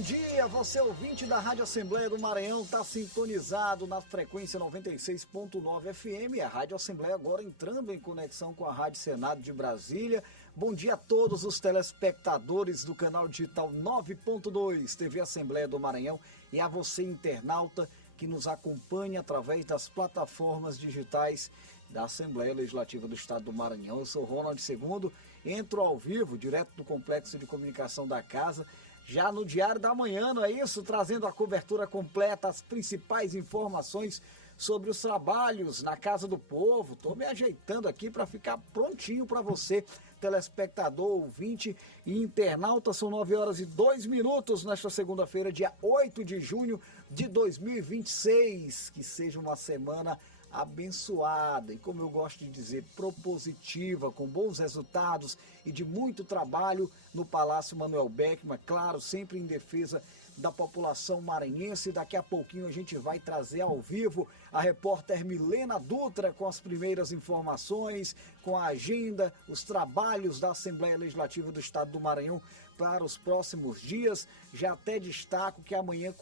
bom dia, você ouvinte da Rádio Assembleia do Maranhão, está sintonizado na frequência 96.9 FM, a Rádio Assembleia agora entrando em conexão com a Rádio Senado de Brasília. Bom dia a todos os telespectadores do canal digital 9.2 TV Assembleia do Maranhão e a você internauta que nos acompanha através das plataformas digitais da Assembleia Legislativa do Estado do Maranhão. Eu sou Ronald II, entro ao vivo, direto do Complexo de Comunicação da Casa, já no Diário da Manhã, não é isso? Trazendo a cobertura completa, as principais informações sobre os trabalhos na Casa do Povo. Estou me ajeitando aqui para ficar prontinho para você, telespectador, ouvinte e internauta. São 9h02 nesta segunda-feira, dia 8 de junho de 2026. Que seja uma semana abençoada e, como eu gosto de dizer, propositiva, com bons resultados e de muito trabalho no Palácio Manuel Beckmann, claro, sempre em defesa da população maranhense. Daqui a pouquinho a gente vai trazer ao vivo a repórter Milena Dutra com as primeiras informações, com a agenda, os trabalhos da Assembleia Legislativa do Estado do Maranhão para os próximos dias. Já até destaco que amanhã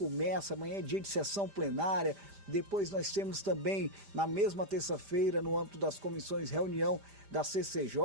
é dia de sessão plenária. Depois nós temos também, na mesma terça-feira, no âmbito das comissões, reunião da CCJ.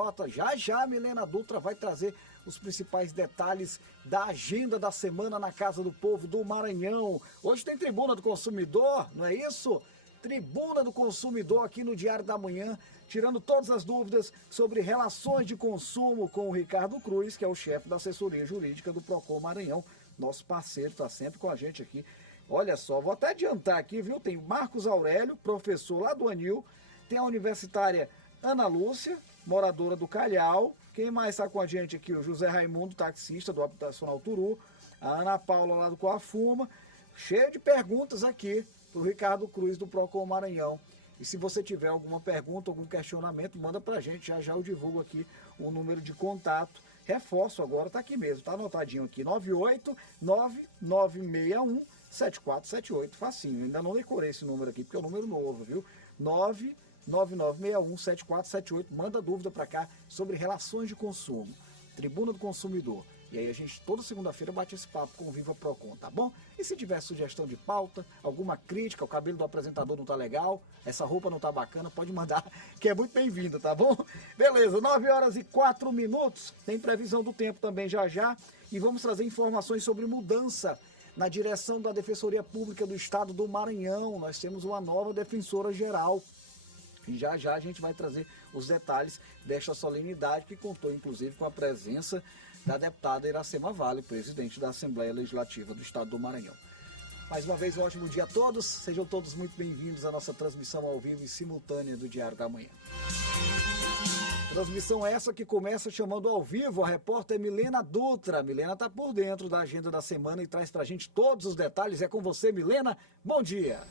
Já a Milena Dutra vai trazer os principais detalhes da agenda da semana na Casa do Povo do Maranhão. Hoje tem Tribuna do Consumidor, não é isso? Tribuna do Consumidor aqui no Diário da Manhã, tirando todas as dúvidas sobre relações de consumo com o Ricardo Cruz, que é o chefe da assessoria jurídica do Procon Maranhão. Nosso parceiro, está sempre com a gente aqui. Olha só, vou até adiantar aqui, viu? Tem Marcos Aurélio, professor lá do Anil, tem a universitária Ana Lúcia, moradora do Calhau. Quem mais está com a gente aqui? O José Raimundo, taxista do Habitacional Turu, a Ana Paula lá do Coafuma. Cheio de perguntas aqui para o Ricardo Cruz do Procon Maranhão. E se você tiver alguma pergunta, algum questionamento, manda para a gente, já eu divulgo aqui o número de contato. Reforço agora, está aqui mesmo, está anotadinho aqui, 989617478, facinho, ainda não decorei esse número aqui, porque é um número novo, viu? 999617478, manda dúvida para cá sobre relações de consumo, Tribuna do Consumidor. E aí a gente toda segunda-feira bate esse papo com o Viva Procon, tá bom? E se tiver sugestão de pauta, alguma crítica, o cabelo do apresentador não tá legal, essa roupa não tá bacana, pode mandar, que é muito bem-vindo, tá bom? Beleza, 9h04, tem previsão do tempo também já. E vamos trazer informações sobre mudança na direção da Defensoria Pública do Estado do Maranhão. Nós temos uma nova defensora geral. E já a gente vai trazer os detalhes desta solenidade, que contou inclusive com a presença da deputada Iracema Vale, presidente da Assembleia Legislativa do Estado do Maranhão. Mais uma vez, um ótimo dia a todos. Sejam todos muito bem-vindos à nossa transmissão ao vivo e simultânea do Diário da Manhã. Transmissão essa que começa chamando ao vivo a repórter Milena Dutra. Milena está por dentro da agenda da semana e traz para a gente todos os detalhes. É com você, Milena. Bom dia.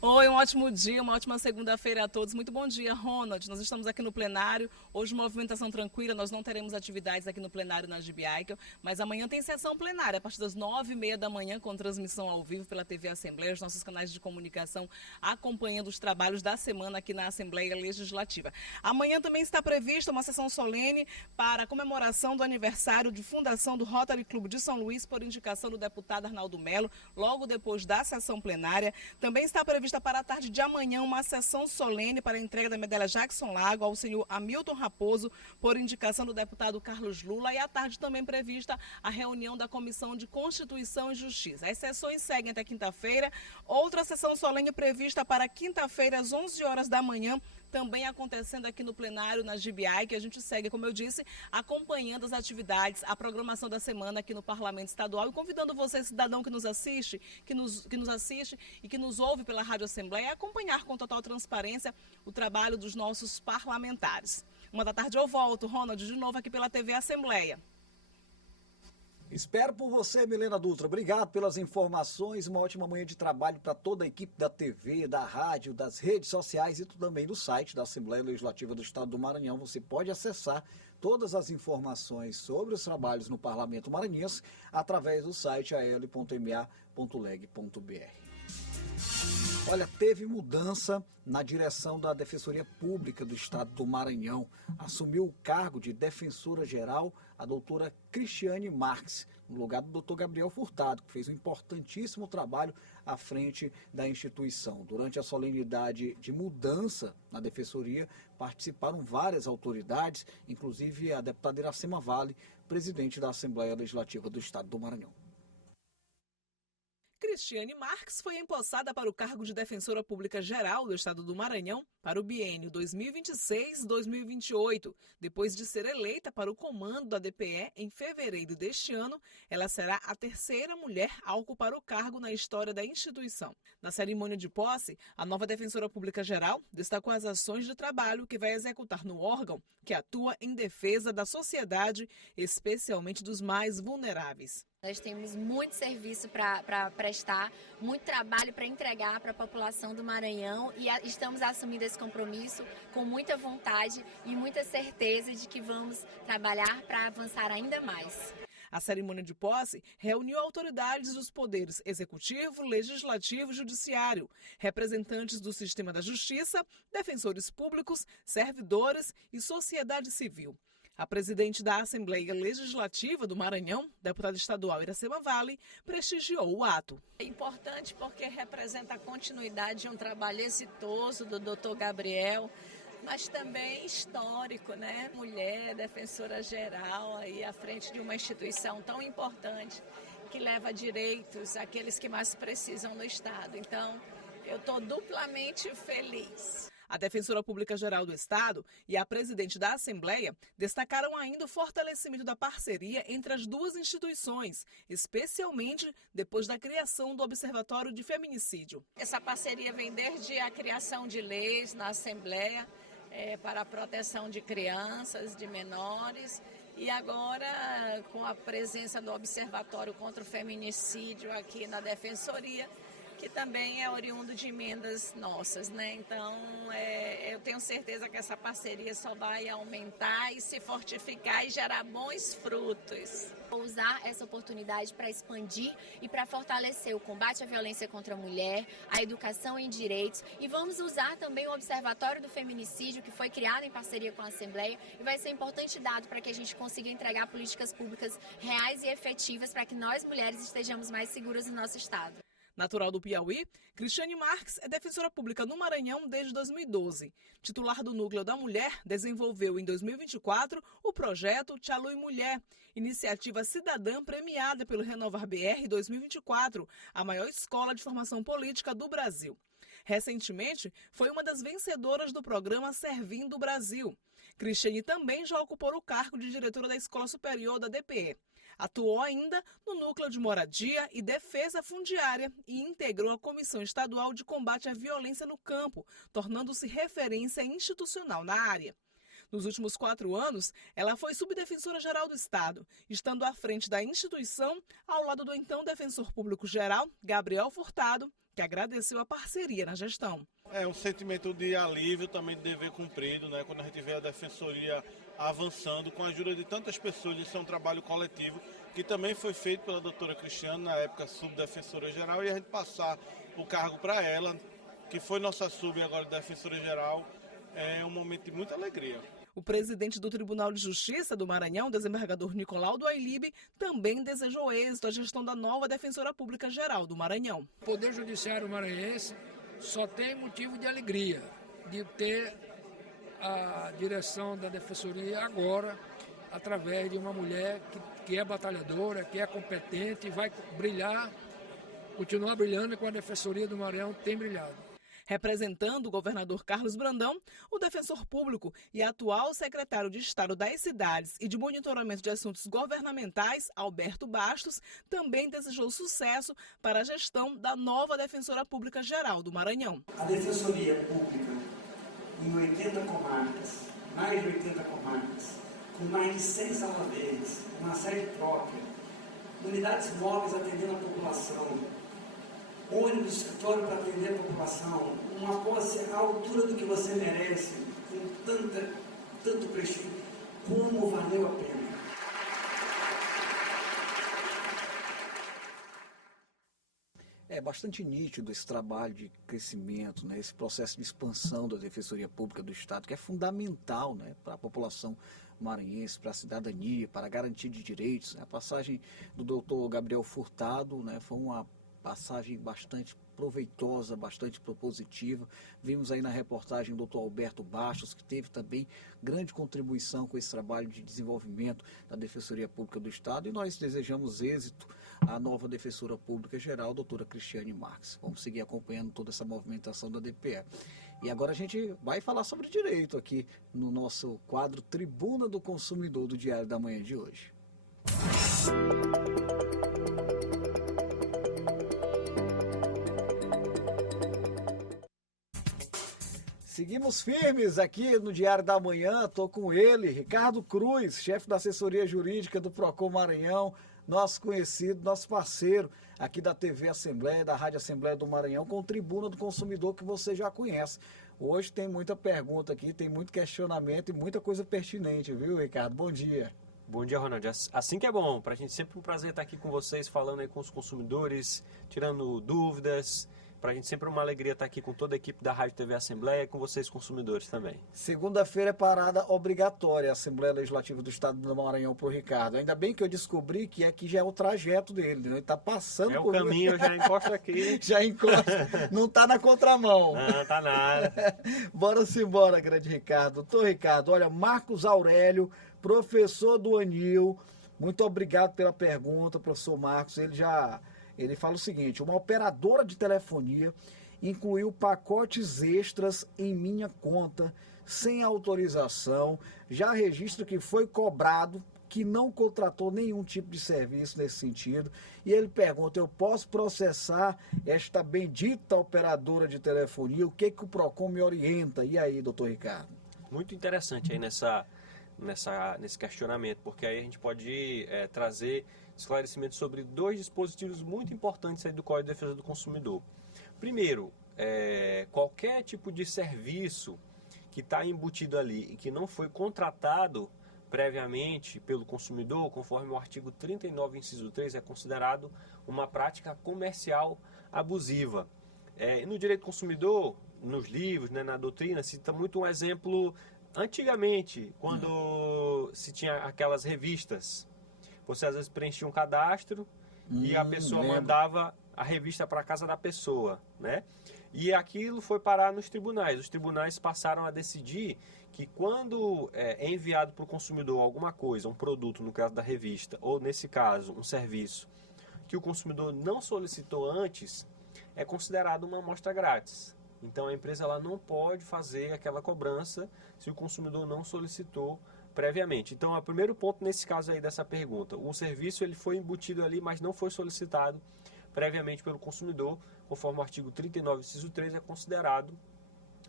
Oi, um ótimo dia, uma ótima segunda-feira a todos. Muito bom dia, Ronald. Nós estamos aqui no plenário. Hoje, movimentação tranquila, nós não teremos atividades aqui no plenário na GB Eichel, mas amanhã tem sessão plenária, a partir das 9h30 da manhã, com transmissão ao vivo pela TV Assembleia, os nossos canais de comunicação acompanhando os trabalhos da semana aqui na Assembleia Legislativa. Amanhã também está prevista uma sessão solene para a comemoração do aniversário de fundação do Rotary Club de São Luís, por indicação do deputado Arnaldo Melo, logo depois da sessão plenária. Também está prevista para a tarde de amanhã uma sessão solene para a entrega da medalha Jackson Lago ao senhor Hamilton Raposo, por indicação do deputado Carlos Lula, e à tarde também prevista a reunião da Comissão de Constituição e Justiça. As sessões seguem até quinta-feira. Outra sessão solene prevista para quinta-feira às 11h da manhã, também acontecendo aqui no plenário, na GBI, que a gente segue, como eu disse, acompanhando as atividades, a programação da semana aqui no Parlamento Estadual, e convidando você, cidadão que nos assiste, que nos assiste e que nos ouve pela Rádio Assembleia, a acompanhar com total transparência o trabalho dos nossos parlamentares. 1h eu volto, Ronald, de novo aqui pela TV Assembleia. Espero por você, Milena Dutra. Obrigado pelas informações. Uma ótima manhã de trabalho para toda a equipe da TV, da rádio, das redes sociais e também do site da Assembleia Legislativa do Estado do Maranhão. Você pode acessar todas as informações sobre os trabalhos no Parlamento Maranhense através do site al.ma.leg.br. Olha, teve mudança na direção da Defensoria Pública do Estado do Maranhão. Assumiu o cargo de defensora-geral a doutora Cristiane Marques, no lugar do doutor Gabriel Furtado, que fez um importantíssimo trabalho à frente da instituição. Durante a solenidade de mudança na Defensoria, participaram várias autoridades, inclusive a deputada Iracema Vale, presidente da Assembleia Legislativa do Estado do Maranhão. Cristiane Marques foi empossada para o cargo de Defensora Pública Geral do Estado do Maranhão para o biênio 2026-2028. Depois de ser eleita para o comando da DPE em fevereiro deste ano, ela será a terceira mulher a ocupar o cargo na história da instituição. Na cerimônia de posse, a nova Defensora Pública Geral destacou as ações de trabalho que vai executar no órgão, que atua em defesa da sociedade, especialmente dos mais vulneráveis. Nós temos muito serviço para prestar, muito trabalho para entregar para a população do Maranhão e estamos assumindo esse compromisso com muita vontade e muita certeza de que vamos trabalhar para avançar ainda mais. A cerimônia de posse reuniu autoridades dos poderes executivo, legislativo e judiciário, representantes do sistema da justiça, defensores públicos, servidores e sociedade civil. A presidente da Assembleia Legislativa do Maranhão, deputada estadual Iracema Vale, prestigiou o ato. É importante porque representa a continuidade de um trabalho exitoso do doutor Gabriel, mas também histórico, né? Mulher, defensora geral aí à frente de uma instituição tão importante que leva direitos àqueles que mais precisam no Estado. Então, eu estou duplamente feliz. A Defensora Pública Geral do Estado e a presidente da Assembleia destacaram ainda o fortalecimento da parceria entre as duas instituições, especialmente depois da criação do Observatório de Feminicídio. Essa parceria vem desde a criação de leis na Assembleia para a proteção de crianças, de menores, e agora com a presença do Observatório contra o Feminicídio aqui na Defensoria, que também é oriundo de emendas nossas, né? Então, eu tenho certeza que essa parceria só vai aumentar e se fortificar e gerar bons frutos. Vou usar essa oportunidade para expandir e para fortalecer o combate à violência contra a mulher, a educação em direitos, e vamos usar também o Observatório do Feminicídio, que foi criado em parceria com a Assembleia, e vai ser importante dado para que a gente consiga entregar políticas públicas reais e efetivas para que nós, mulheres, estejamos mais seguras no nosso Estado. Natural do Piauí, Cristiane Marques é defensora pública no Maranhão desde 2012. Titular do Núcleo da Mulher, desenvolveu em 2024 o projeto Te Alui Mulher, iniciativa cidadã premiada pelo Renovar BR 2024, a maior escola de formação política do Brasil. Recentemente, foi uma das vencedoras do programa Servindo o Brasil. Cristiane também já ocupou o cargo de diretora da Escola Superior da DPE. Atuou ainda no Núcleo de Moradia e Defesa Fundiária e integrou a Comissão Estadual de Combate à Violência no Campo, tornando-se referência institucional na área. Nos últimos 4 anos, ela foi subdefensora-geral do Estado, estando à frente da instituição ao lado do então defensor público-geral, Gabriel Furtado, que agradeceu a parceria na gestão. É um sentimento de alívio, também de dever cumprido, né? Quando a gente vê a defensoria avançando com a ajuda de tantas pessoas. Isso é um trabalho coletivo que também foi feito pela doutora Cristiane, na época subdefensora geral, e a gente passar o cargo para ela, que foi nossa sub agora defensora geral, é um momento de muita alegria. O presidente do Tribunal de Justiça do Maranhão, desembargador Nicolau do Ailibe, também desejou êxito à gestão da nova Defensora Pública Geral do Maranhão. O Poder Judiciário maranhense só tem motivo de alegria de ter a direção da Defensoria agora, através de uma mulher que é batalhadora, que é competente e vai brilhar, continuar brilhando como a Defensoria do Maranhão tem brilhado. Representando o governador Carlos Brandão, o defensor público e atual secretário de Estado das Cidades e de Monitoramento de Assuntos Governamentais, Alberto Bastos, também desejou sucesso para a gestão da nova Defensora Pública Geral do Maranhão. A Defensoria Pública, em 80 comarcas, mais de 80 comarcas, com mais de 100 salas verdes, uma sede própria, unidades móveis atendendo a população, ônibus, escritório para atender a população, uma posse à altura do que você merece, com tanto prestígio, como valeu a pena. É bastante nítido esse trabalho de crescimento, né, esse processo de expansão da Defensoria Pública do Estado, que é fundamental, né, para a população maranhense, para a cidadania, para a garantia de direitos. A passagem do doutor Gabriel Furtado, né, foi uma passagem bastante proveitosa, bastante propositiva. Vimos aí na reportagem o doutor Alberto Bastos, que teve também grande contribuição com esse trabalho de desenvolvimento da Defensoria Pública do Estado, e nós desejamos êxito à nova Defensora Pública Geral, a doutora Cristiane Marques. Vamos seguir acompanhando toda essa movimentação da DPE. E agora a gente vai falar sobre direito aqui no nosso quadro Tribuna do Consumidor do Diário da Manhã de hoje. Seguimos firmes aqui no Diário da Manhã. Estou com ele, Ricardo Cruz, chefe da assessoria jurídica do Procon Maranhão, nosso conhecido, nosso parceiro aqui da TV Assembleia, da Rádio Assembleia do Maranhão, com Tribuna do Consumidor, que você já conhece. Hoje tem muita pergunta aqui, tem muito questionamento e muita coisa pertinente, viu, Ricardo? Bom dia. Bom dia, Ronald. Assim que é bom. Para a gente sempre um prazer estar aqui com vocês, falando aí com os consumidores, tirando dúvidas. Para a gente sempre uma alegria estar aqui com toda a equipe da Rádio TV Assembleia e com vocês consumidores também. Segunda-feira é parada obrigatória a Assembleia Legislativa do Estado do Maranhão para o Ricardo. Ainda bem que eu descobri que aqui já é o trajeto dele, né? Ele está passando por... É o caminho, eu já encosto aqui. Já encosta, não está na contramão. Não, tá nada. Bora-se embora, grande Ricardo. Doutor Ricardo, olha, Marcos Aurélio, professor do ANIL, muito obrigado pela pergunta, professor Marcos. Ele fala o seguinte: uma operadora de telefonia incluiu pacotes extras em minha conta, sem autorização, já registra que foi cobrado, que não contratou nenhum tipo de serviço nesse sentido. E ele pergunta: eu posso processar esta bendita operadora de telefonia? O que o Procon me orienta? E aí, doutor Ricardo? Muito interessante aí nesse questionamento, porque aí a gente pode trazer esclarecimentos sobre dois dispositivos muito importantes aí do Código de Defesa do Consumidor. Primeiro, qualquer tipo de serviço que está embutido ali e que não foi contratado previamente pelo consumidor, conforme o artigo 39, inciso 3, é considerado uma prática comercial abusiva. No direito do consumidor, nos livros, né, na doutrina, cita muito um exemplo antigamente, quando se tinha aquelas revistas. Você às vezes preenchia um cadastro e a pessoa mandava a revista para a casa da pessoa, né? E aquilo foi parar nos tribunais. Os tribunais passaram a decidir que quando é enviado para o consumidor alguma coisa, um produto, no caso da revista, ou nesse caso, um serviço, que o consumidor não solicitou antes, é considerado uma amostra grátis. Então a empresa ela não pode fazer aquela cobrança se o consumidor não solicitou previamente. Então, o primeiro ponto nesse caso aí dessa pergunta: o serviço ele foi embutido ali, mas não foi solicitado previamente pelo consumidor, conforme o artigo 39, inciso 3, é considerado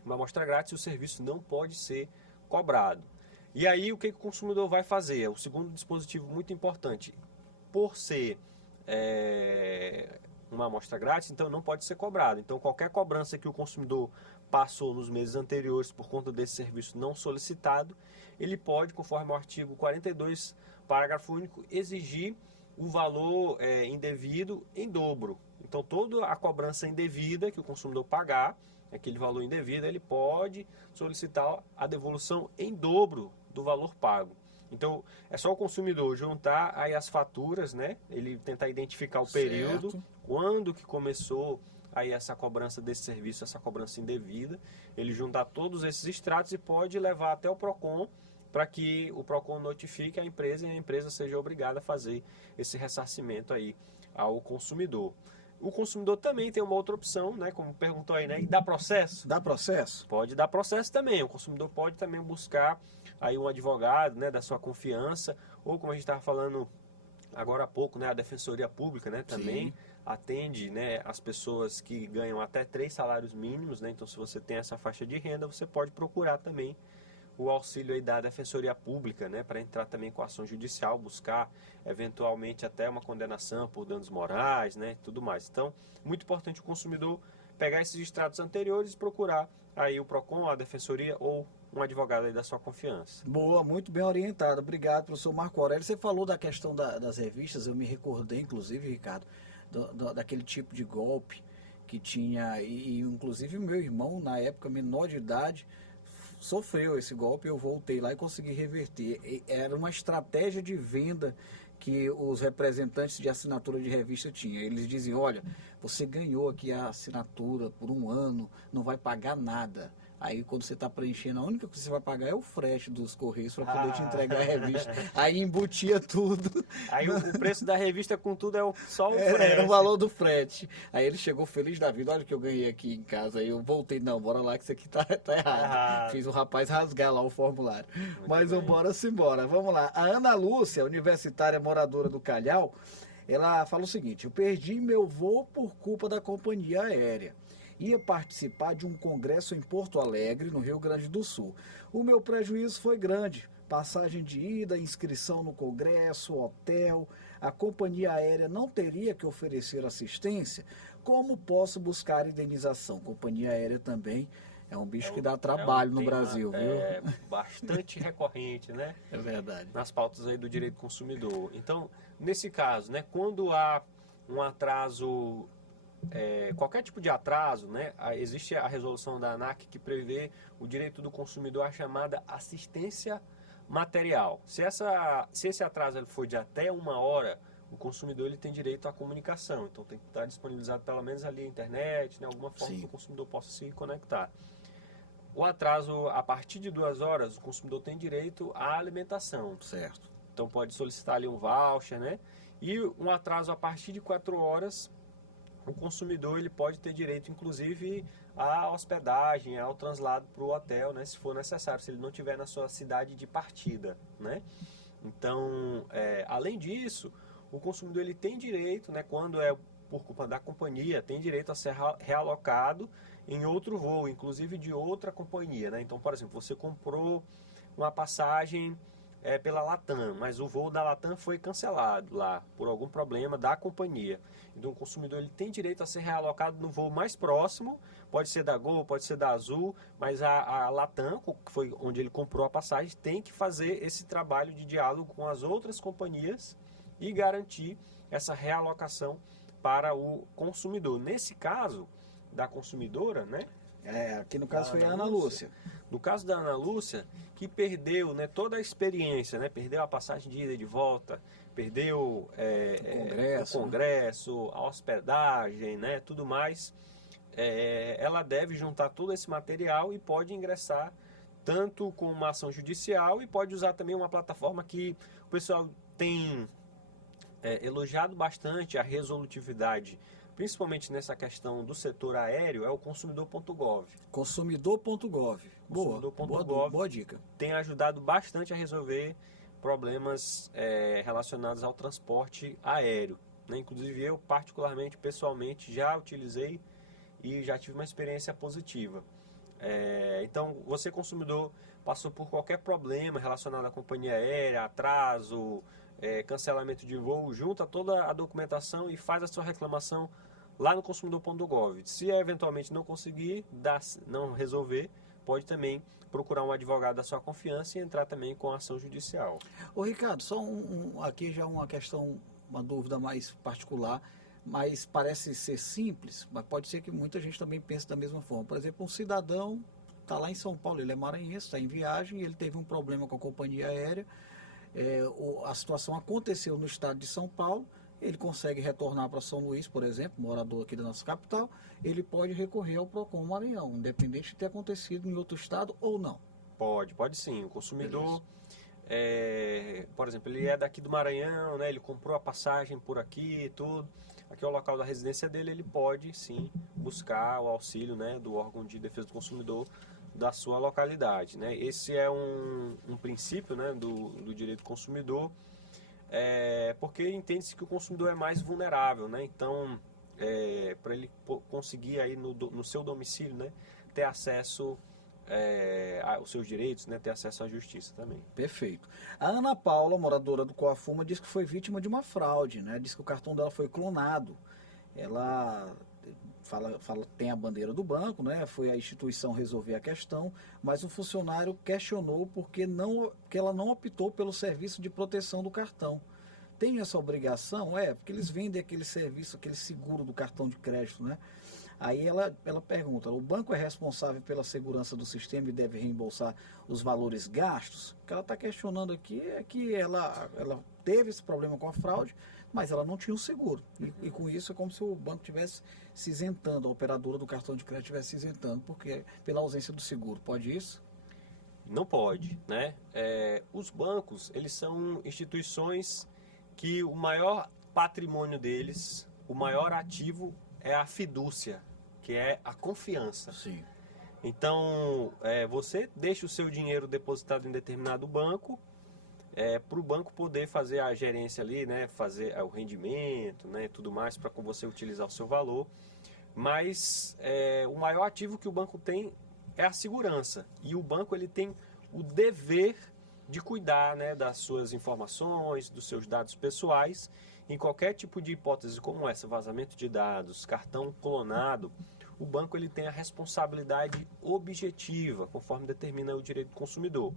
uma amostra grátis e o serviço não pode ser cobrado. E aí, o que o consumidor vai fazer? É o segundo dispositivo muito importante. Por ser uma amostra grátis, então não pode ser cobrado. Então, qualquer cobrança que o consumidor passou nos meses anteriores por conta desse serviço não solicitado, ele pode, conforme o artigo 42, parágrafo único, exigir o valor indevido em dobro. Então, toda a cobrança indevida que o consumidor pagar, aquele valor indevido, ele pode solicitar a devolução em dobro do valor pago. Então, é só o consumidor juntar aí as faturas, né? Ele tentar identificar o período, quando que começou aí essa cobrança desse serviço, essa cobrança indevida, ele juntar todos esses extratos e pode levar até o Procon para que o Procon notifique a empresa e a empresa seja obrigada a fazer esse ressarcimento aí ao consumidor. O consumidor também tem uma outra opção, né, como perguntou aí, né, e dá processo? Dá processo? Pode dar processo também. O consumidor pode também buscar aí um advogado, né, da sua confiança, ou como a gente estava falando agora há pouco, né, a Defensoria Pública, né, também Sim. atende, né, as pessoas que ganham até 3 salários mínimos, né, então se você tem essa faixa de renda, você pode procurar também o auxílio aí da Defensoria Pública, né, para entrar também com ação judicial, buscar eventualmente até uma condenação por danos morais, né, tudo mais. Então, muito importante o consumidor pegar esses extratos anteriores e procurar aí o Procon, a Defensoria ou um advogado aí da sua confiança. Boa, muito bem orientado. Obrigado, professor Marco Aurélio. Você falou da questão das revistas, eu me recordei, inclusive, Ricardo, daquele tipo de golpe que tinha, e inclusive o meu irmão, na época menor de idade, sofreu esse golpe. Eu voltei lá e consegui reverter. Era uma estratégia de venda que os representantes de assinatura de revista tinham. Eles diziam: olha, você ganhou aqui a assinatura por 1 ano, não vai pagar nada. Aí quando você está preenchendo, a única coisa que você vai pagar é o frete dos Correios para poder te entregar a revista. Aí embutia tudo. Aí o preço da revista com tudo só o frete. Era o valor do frete. Aí ele chegou feliz da vida: olha o que eu ganhei aqui em casa. Aí eu voltei: não, bora lá que isso aqui tá errado. Fiz o rapaz rasgar lá o formulário. Mas bora-se embora. Vamos lá. A Ana Lúcia, universitária moradora do Calhau, ela fala o seguinte: eu perdi meu voo por culpa da companhia aérea. Ia participar de um congresso em Porto Alegre, no Rio Grande do Sul. O meu prejuízo foi grande. Passagem de ida, inscrição no congresso, hotel. A companhia aérea não teria que oferecer assistência. Como posso buscar indenização? Companhia aérea também é um bicho que dá trabalho no Brasil, viu? É bastante recorrente, né? É verdade. Nas pautas aí do direito do consumidor. Então, nesse caso, né, quando há um atraso... qualquer tipo de atraso, né, existe a resolução da ANAC que prevê o direito do consumidor à chamada assistência material. Se esse atraso ele for de até 1 hora, o consumidor ele tem direito à comunicação. Então tem que estar disponibilizado pelo menos ali a internet, né, alguma forma que o consumidor possa se conectar. O atraso a partir de 2 horas, o consumidor tem direito à alimentação. Certo. Então pode solicitar ali um voucher, né? E um atraso a partir de 4 horas, o consumidor ele pode ter direito, inclusive, à hospedagem, ao translado para o hotel, né, se for necessário, se ele não estiver na sua cidade de partida, né? Então, além disso, o consumidor ele tem direito, né, quando é por culpa da companhia, tem direito a ser realocado em outro voo, inclusive de outra companhia, né? Então, por exemplo, você comprou uma passagem pela Latam, mas o voo da Latam foi cancelado lá por algum problema da companhia. Então o consumidor ele tem direito a ser realocado no voo mais próximo, pode ser da Gol, pode ser da Azul, mas a Latam, que foi onde ele comprou a passagem, tem que fazer esse trabalho de diálogo com as outras companhias e garantir essa realocação para o consumidor. Nesse caso da consumidora, né? Aqui no caso foi a Ana Lúcia. No caso da Ana Lúcia, que perdeu, né, toda a experiência, né, perdeu a passagem de ida e de volta, perdeu o congresso, a hospedagem, né, tudo mais, ela deve juntar todo esse material e pode ingressar tanto com uma ação judicial e pode usar também uma plataforma que o pessoal tem elogiado bastante a resolutividade, principalmente nessa questão do setor aéreo, é o consumidor.gov. Consumidor.gov. Boa dica. Tem ajudado bastante a resolver problemas relacionados ao transporte aéreo, né? Inclusive eu, particularmente, pessoalmente, já utilizei e já tive uma experiência positiva. Então, você consumidor passou por qualquer problema relacionado à companhia aérea, atraso, cancelamento de voo, junta toda a documentação e faz a sua reclamação lá no consumidor.gov. Se eventualmente não conseguir, não resolver, pode também procurar um advogado da sua confiança e entrar também com ação judicial. Ô Ricardo, só aqui já uma questão, uma dúvida mais particular, mas parece ser simples, mas pode ser que muita gente também pense da mesma forma. Por exemplo, um cidadão está lá em São Paulo, ele é maranhense, está em viagem, ele teve um problema com a companhia aérea, a situação aconteceu no estado de São Paulo, ele consegue retornar para São Luís, por exemplo, morador aqui da nossa capital, ele pode recorrer ao PROCON Maranhão, independente de ter acontecido em outro estado ou não. Pode sim. O consumidor, por exemplo, ele é daqui do Maranhão, né, ele comprou a passagem por aqui e tudo, aqui é o local da residência dele, ele pode sim buscar o auxílio, né, do órgão de defesa do consumidor da sua localidade, né? Esse é um princípio, né, do direito do consumidor, porque entende-se que o consumidor é mais vulnerável, né? Então, para ele conseguir aí no seu domicílio, né, ter acesso aos seus direitos, né, ter acesso à justiça também. Perfeito. A Ana Paula, moradora do Coafuma, diz que foi vítima de uma fraude, né? Diz que o cartão dela foi clonado. Ela tem a bandeira do banco, né? Foi a instituição resolver a questão, mas o funcionário questionou porque ela não optou pelo serviço de proteção do cartão. tem essa obrigação? Porque eles vendem aquele serviço, aquele seguro do cartão de crédito, né? Aí ela pergunta, o banco é responsável pela segurança do sistema e deve reembolsar os valores gastos? O que ela está questionando aqui é que ela teve esse problema com a fraude, mas ela não tinha o seguro. E com isso é como se o banco estivesse se isentando, a operadora do cartão de crédito estivesse se isentando, porque pela ausência do seguro. Pode isso? Não pode, né? Os bancos, eles são instituições que o maior patrimônio deles, o maior ativo é a fidúcia, que é a confiança. Sim. Então, você deixa o seu dinheiro depositado em determinado banco, para o banco poder fazer a gerência ali, né, fazer o rendimento, né, tudo mais, para você utilizar o seu valor. Mas o maior ativo que o banco tem é a segurança. E o banco ele tem o dever de cuidar, né, das suas informações, dos seus dados pessoais. Em qualquer tipo de hipótese como essa, vazamento de dados, cartão clonado, o banco ele tem a responsabilidade objetiva, conforme determina o direito do consumidor.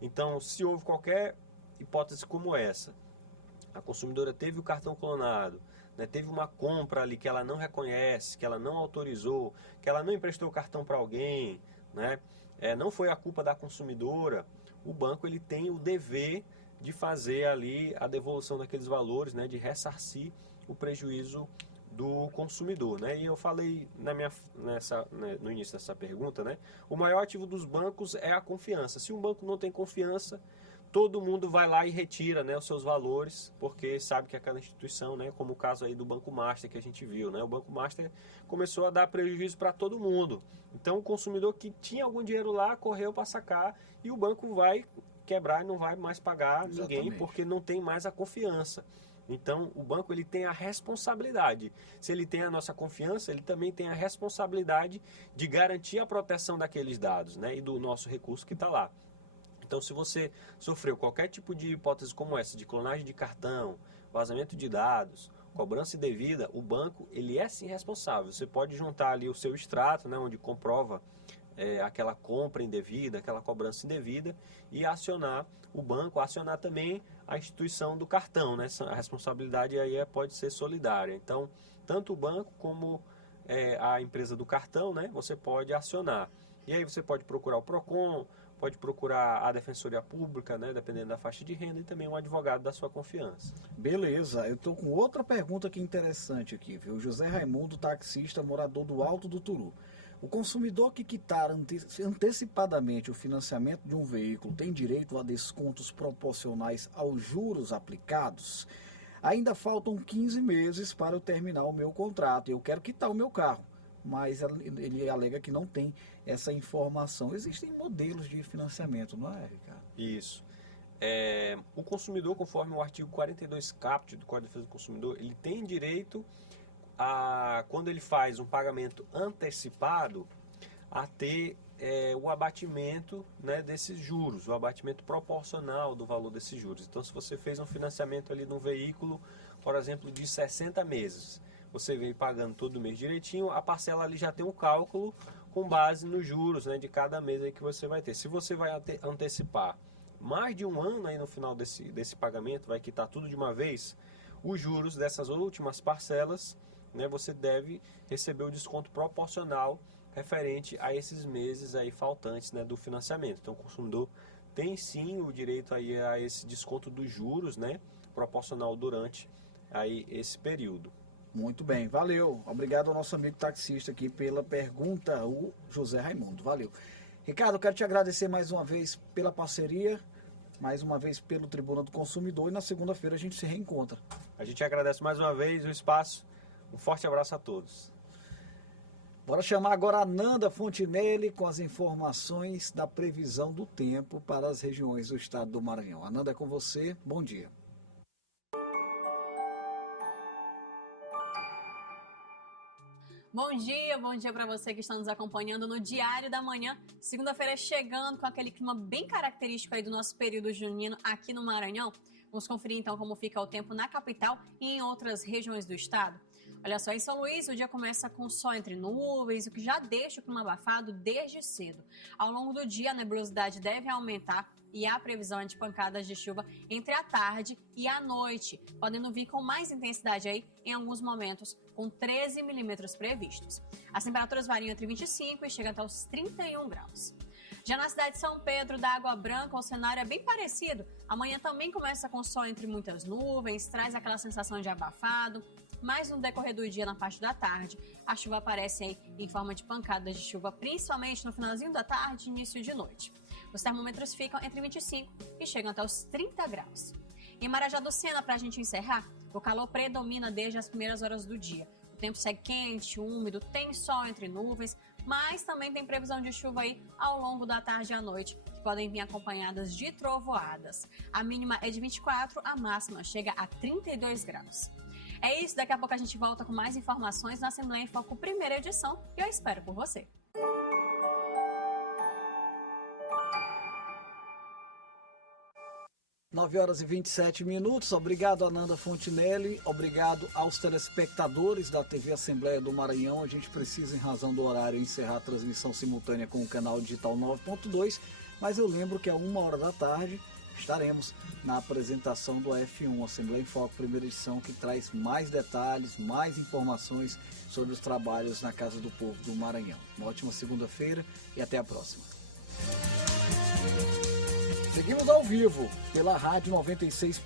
Então, se houve qualquer hipótese como essa, a consumidora teve o cartão clonado, né, teve uma compra ali que ela não reconhece, que ela não autorizou, que ela não emprestou o cartão para alguém, né, não foi a culpa da consumidora, o banco ele tem o dever de fazer ali a devolução daqueles valores, né, de ressarcir o prejuízo do consumidor, né? E eu falei no início dessa pergunta, né, o maior ativo dos bancos é a confiança. Se um banco não tem confiança, todo mundo vai lá e retira, né, os seus valores, porque sabe que aquela instituição, né, como o caso aí do Banco Master que a gente viu, né, o Banco Master começou a dar prejuízo para todo mundo. Então o consumidor que tinha algum dinheiro lá correu para sacar e o banco vai quebrar e não vai mais pagar ninguém porque não tem mais a confiança. Então o banco ele tem a responsabilidade. Se ele tem a nossa confiança, ele também tem a responsabilidade de garantir a proteção daqueles dados, né, e do nosso recurso que está lá. Então, se você sofreu qualquer tipo de hipótese como essa, de clonagem de cartão, vazamento de dados, cobrança indevida, o banco ele é sim responsável. Você pode juntar ali o seu extrato, né, onde comprova aquela compra indevida, aquela cobrança indevida, e acionar o banco, acionar também a instituição do cartão, né? A responsabilidade aí pode ser solidária. Então, tanto o banco como a empresa do cartão, né, você pode acionar. E aí você pode procurar o PROCON, pode procurar a Defensoria Pública, né, dependendo da faixa de renda, e também um advogado da sua confiança. Beleza, eu estou com outra pergunta aqui interessante aqui, viu? José Raimundo, taxista, morador do Alto do Turu. O consumidor que quitar antecipadamente o financiamento de um veículo tem direito a descontos proporcionais aos juros aplicados? Ainda faltam 15 meses para eu terminar o meu contrato. Eu quero quitar o meu carro, mas ele alega que não tem essa informação. Existem modelos de financiamento, não é, Ricardo? Isso. O consumidor, conforme o artigo 42 caput do Código de Defesa do Consumidor, ele tem direito quando ele faz um pagamento antecipado, a ter o abatimento, né, desses juros, o abatimento proporcional do valor desses juros. Então, se você fez um financiamento ali no veículo, por exemplo, de 60 meses, você veio pagando todo mês direitinho, a parcela ali já tem um cálculo com base nos juros, né, de cada mês aí que você vai ter. Se você vai antecipar mais de um ano aí no final desse pagamento, vai quitar tudo de uma vez, os juros dessas últimas parcelas, né, você deve receber o desconto proporcional referente a esses meses aí faltantes, né, do financiamento. Então o consumidor tem sim o direito aí a esse desconto dos juros, né, proporcional durante aí esse período. Muito bem, valeu. Obrigado ao nosso amigo taxista aqui pela pergunta, o José Raimundo. Valeu. Ricardo, eu quero te agradecer mais uma vez pela parceria, mais uma vez pelo Tribuna do Consumidor, e na segunda-feira a gente se reencontra. A gente agradece mais uma vez o espaço. Um forte abraço a todos. Bora chamar agora a Nanda Fontinelli com as informações da previsão do tempo para as regiões do estado do Maranhão. A Nanda é com você, bom dia. Bom dia para você que está nos acompanhando no Diário da Manhã. Segunda-feira chegando com aquele clima bem característico aí do nosso período junino aqui no Maranhão. Vamos conferir então como fica o tempo na capital e em outras regiões do estado. Olha só, em São Luís o dia começa com sol entre nuvens, o que já deixa o clima abafado desde cedo. Ao longo do dia, a nebulosidade deve aumentar e há previsão de pancadas de chuva entre a tarde e a noite, podendo vir com mais intensidade aí em alguns momentos, com 13 milímetros previstos. As temperaturas variam entre 25 e chegam até os 31 graus. Já na cidade de São Pedro da Água Branca, o cenário é bem parecido. Amanhã também começa com sol entre muitas nuvens, traz aquela sensação de abafado, mas no decorrer do dia, na parte da tarde, a chuva aparece aí em forma de pancadas de chuva, principalmente no finalzinho da tarde e início de noite. Os termômetros ficam entre 25 e chegam até os 30 graus. Em Marajá do Sena, para a gente encerrar, o calor predomina desde as primeiras horas do dia. O tempo segue quente, úmido, tem sol entre nuvens, mas também tem previsão de chuva aí ao longo da tarde e à noite, que podem vir acompanhadas de trovoadas. A mínima é de 24, a máxima chega a 32 graus. É isso, daqui a pouco a gente volta com mais informações na Assembleia em Foco, primeira edição, e eu espero por você. 9h27. Obrigado, Ananda Fontinelli. Obrigado aos telespectadores da TV Assembleia do Maranhão. A gente precisa, em razão do horário, encerrar a transmissão simultânea com o canal digital 9.2, mas eu lembro que a 1h da tarde estaremos na apresentação do F1, Assembleia em Foco, primeira edição, que traz mais detalhes, mais informações sobre os trabalhos na Casa do Povo do Maranhão. Uma ótima segunda-feira e até a próxima. Seguimos ao vivo pela Rádio 96.